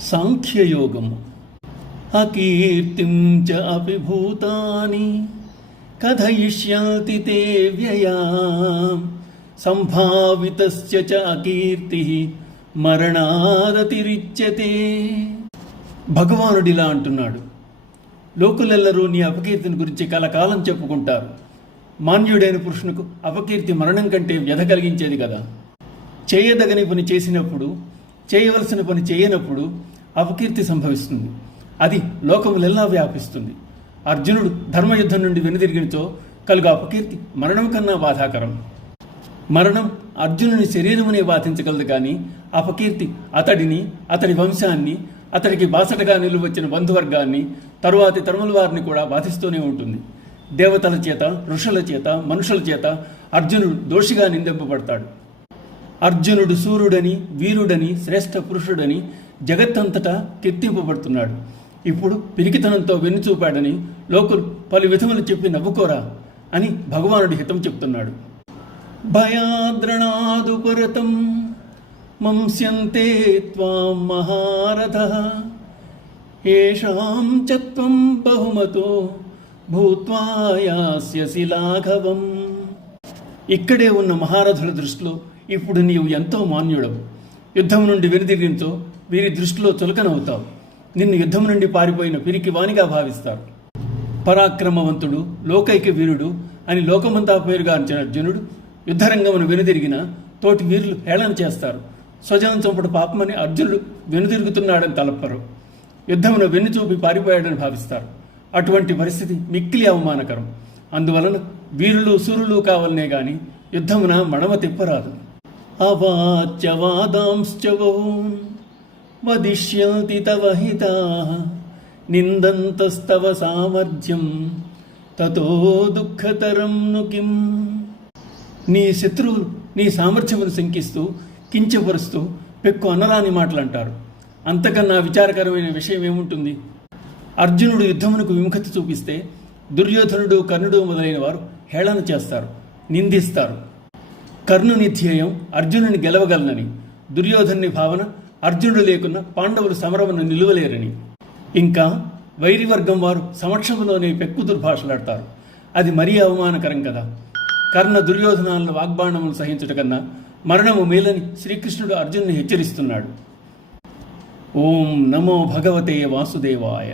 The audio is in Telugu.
సాంఖ్యయోగము. అకీర్తిం చ అపి భూతాని కథయిష్యంతి తే వ్యయా సంభావితస్య చ అకీర్తిః మరణాదతిరిచ్యతే. భగవానుడిలా అంటున్నాడు, లోకులెల్లరూ నీ అపకీర్తిని గురించి కలకాలం చెప్పుకుంటారు. మాన్యుడైన పురుషునికి అపకీర్తి మరణం కంటే వ్యధ కలిగించేది కదా. చేయదగని పని చేసినప్పుడు, చేయవలసిన పని చేయనప్పుడు అపకీర్తి సంభవిస్తుంది. అది లోకములెల్లా వ్యాపిస్తుంది. అర్జునుడు ధర్మయుద్ధం నుండి వెనుదిరిగినచో కలుగు అపకీర్తి మరణం కన్నా బాధాకరం. మరణం అర్జునుని శరీరమునే బాధించగలదు, కానీ అపకీర్తి అతడిని, అతడి వంశాన్ని, అతడికి బాసటగా నిలువచ్చిన బంధువర్గాన్ని, తరువాతి తరముల వారిని కూడా బాధిస్తూనే ఉంటుంది. దేవతల చేత, ఋషుల చేత, మనుషుల చేత అర్జునుడు దోషిగా నిందింపబడతాడు. అర్జునుడు సూర్యుడని, వీరుడని, శ్రేష్ఠ పురుషుడని జగత్తంతటా కీర్తింపబడుతున్నాడు. ఇప్పుడు పిరికితనంతో వెన్నుచూపాడని లోకులు పలు విధములు చెప్పి నవ్వుకోరా అని భగవానుడి హితం చెప్తున్నాడు. భయాద్రణాదుపరతం మంస్యంతే త్వాం మహారథః ఏషాం చ త్వం బహుమతో భూత్వా యాస్యసి లాఘవం. ఇక్కడే ఉన్న మహారథుల దృష్టిలో ఇప్పుడు నీవు ఎంతో మాన్యుడవు. యుద్ధం నుండి వెనుదిరిగినతో వీరి దృష్టిలో చులకనవుతావు. నిన్ను యుద్ధం నుండి పారిపోయిన పిరికి వానిగా భావిస్తారు. పరాక్రమవంతుడు, లోకైక వీరుడు అని లోకమంతా పేరుగాంచిన అర్జునుడు యుద్ధరంగమును వెనుదిరిగిన తోటి వీరులు హేళన చేస్తారు. స్వజనం చంపుడు పాపమని అర్జునుడు వెనుదిరుగుతున్నాడని తలపరు. యుద్ధమును వెన్నుచూపి పారిపోయాడని భావిస్తారు. అటువంటి పరిస్థితి మిక్కిలి అవమానకరం. అందువలన వీరులు సూరులు కావాలనే గాని యుద్ధమున మడమ తిప్పరాదు. అవాచ్యవాదాంశ్చ బహూన్ వదిష్యంతి తవ హితాః నిందంతస్తవ సామర్థ్యం తతో దుఃఖతరం ను కిం. నీ శత్రువులు నీ సామర్థ్యమును శంకిస్తూ, కించపరుస్తూ పెక్కు అనరాని మాటలు అంటారు. అంతకన్నా విచారకరమైన విషయం ఏముంటుంది? అర్జునుడు యుద్ధమునకు విముఖత చూపిస్తే దుర్యోధనుడు, కర్ణుడు మొదలైన వారు హేళన చేస్తారు, నిందిస్తారు. కర్ణుని ధ్యేయం అర్జునుని గెలవగలనని, దుర్యోధనుని భావన అర్జునుడు లేకున్నా పాండవులు సమరమును నిలువలేరని. ఇంకా వైరివర్గం వారు సమక్షంలోనే పెక్కు దుర్భాషలాడతారు. అది మరీ అవమానకరం కదా. కర్ణ దుర్యోధనాలను వాగ్బాణములు సహించుట కన్నా మరణము మేలని శ్రీకృష్ణుడు అర్జునుని హెచ్చరిస్తున్నాడు. ఓం నమో భగవతే వాసుదేవాయ.